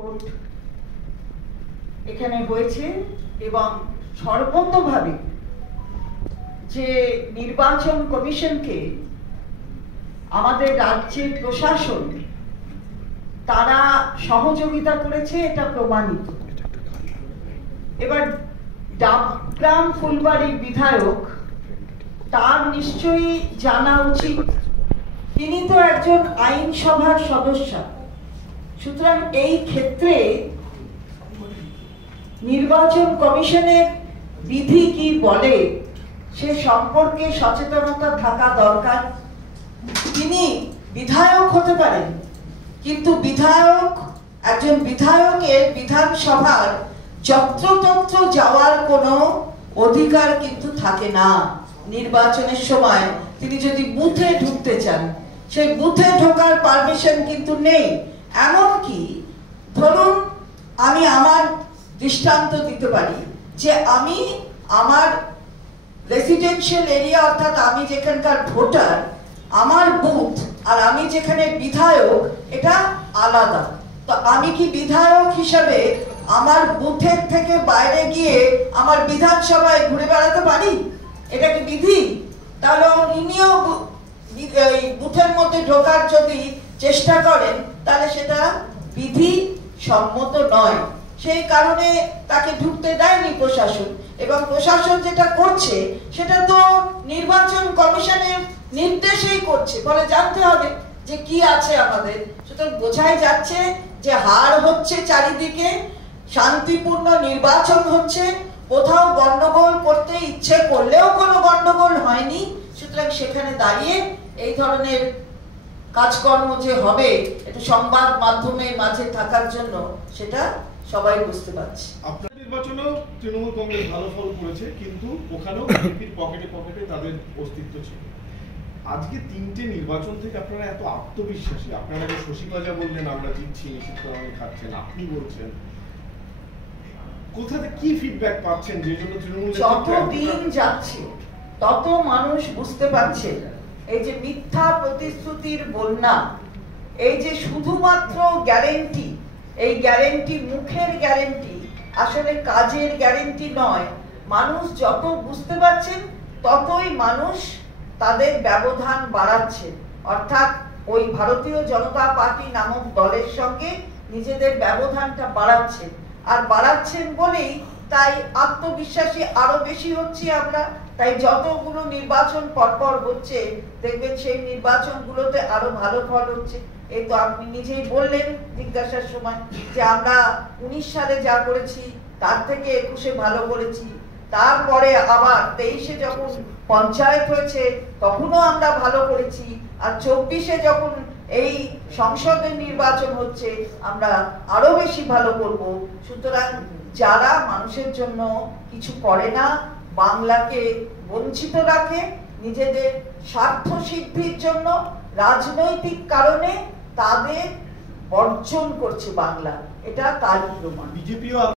Vote এখানে হয়েছে এবং সর্বতভাবে যে নির্বাচন কমিশনকে আমাদের রাজ্যের প্রশাসন তারা সহযোগিতা করেছে, এটা প্রমাণিত। এবার ডাবগ্রাম ফুলবাড়ির বিধায়ক, তার নিশ্চয়ই জানা উচিত, তিনি তো একজন আইনসভার সদস্য। সুতরাং এই ক্ষেত্রে নির্বাচন কমিশনের বিধি কি বলে সে সম্পর্কে সচেতনতা থাকা দরকার। তিনি বিধায়ক হতে পারেন, কিন্তু একজন বিধায়কের বিধানসভার যত্রতত্র যাওয়ার কোনো অধিকার কিন্তু থাকে না। নির্বাচনের সময় তিনি যদি বুথে ঢুকতে চান, সেই বুথে ঢোকার পারমিশন কিন্তু নেই। এমনকি ধরুন, আমি আমার দৃষ্টান্ত দিতে পারি যে আমি আমার রেসিডেন্সিয়াল এরিয়া, অর্থাৎ আমি যেখানকার ভোটার, আমার বুথ আর আমি যেখানে বিধায়ক, এটা আলাদা। তো আমি কি বিধায়ক হিসাবে আমার বুথের থেকে বাইরে গিয়ে আমার বিধানসভায় ঘুরে বেড়াতে পারি? এটা কি বিধি? তাহলে ইনিও বুথের মধ্যে ঢোকার যদি চেষ্টা করেন, তাহলে সেটা বিধি সম্মত নয়। সেই কারণে তাকে ঢুকতে দেয়নি প্রশাসন, এবং প্রশাসন যেটা করছে সেটা তো নির্বাচন কমিশনের নির্দেশেই করছে। ফলে জানতে হবে যে কি আছে আমাদের। সুতরাং বোঝাই যাচ্ছে যে হার হচ্ছে চারিদিকে, শান্তিপূর্ণ নির্বাচন হচ্ছে, কোথাও গন্ডগোল করতে ইচ্ছে করলেও কোনো গন্ডগোল হয়নি। সুতরাং সেখানে দাঁড়িয়ে এই ধরনের কাজকর্ম যে হবে, এটা সংবাদ মাধ্যমের মাঝে থাকার জন্য, সেটা সবাই বুঝতে পারছে। আপনার নির্বাচনেও তৃণমূল কংগ্রেস ভালো ফল করেছে, কিন্তু ওখানেও বিজেপির পকেটে পকেটে তাদের অস্তিত্ব ছিল। আজকে তিনটে নির্বাচন থেকে আপনারা এত আত্মবিশ্বাসী, আপনারা শশীবাজা বললেন আমরা জিতছি, নিশ্চিত করে খাচ্ছেন, আপনি বলছেন, কোথা থেকে কি ফিডব্যাক পাচ্ছেন যে জন্য তৃণমূল? যত দিন যাচ্ছে তত মানুষ বুঝতে পারছে এই যে মিথ্যা প্রতিশ্রুতির বন্যা, এই যে শুধুমাত্র গ্যারেন্টি, এই গ্যারেন্টি মুখের গ্যারেন্টি, আসলে কাজের গ্যারেন্টি নয়। মানুষ যত বুঝতে পারছেন ততই মানুষ তাদের ব্যবধান বাড়াচ্ছে, অর্থাৎ ওই ভারতীয় জনতা পার্টি নামক দলের সঙ্গে নিজেদের ব্যবধানটা বাড়াচ্ছেন। আর বাড়াচ্ছেন বলেই তাই আত্মবিশ্বাসী আরো বেশি হচ্ছে আমরা। তাই যতগুলো নির্বাচন পরপর হচ্ছে, দেখবেন সেই নির্বাচনগুলোতে আরো ভালো ফল হচ্ছে। এই তো আপনি নিজেই বললেন জিজ্ঞাসার সময় যে আমরা 19 সালে যা করেছি তার থেকে 21-এ ভালো করেছি, তারপরে আবার 23-এ যখন পঞ্চায়েত হয়েছে তখনও আমরা ভালো করেছি, আর 24-এ যখন এই সংসদের নির্বাচন হচ্ছে আমরা আরো বেশি ভালো করব। সুতরাং যারা মানুষের জন্য কিছু করে না, বাংলাকে বঞ্চিত রাখে, নিজেদের স্বার্থ সিদ্ধির জন্য রাজনৈতিক কারণে তাদের বর্জন করছে বাংলা, এটা তার প্রমাণ। বিজেপিও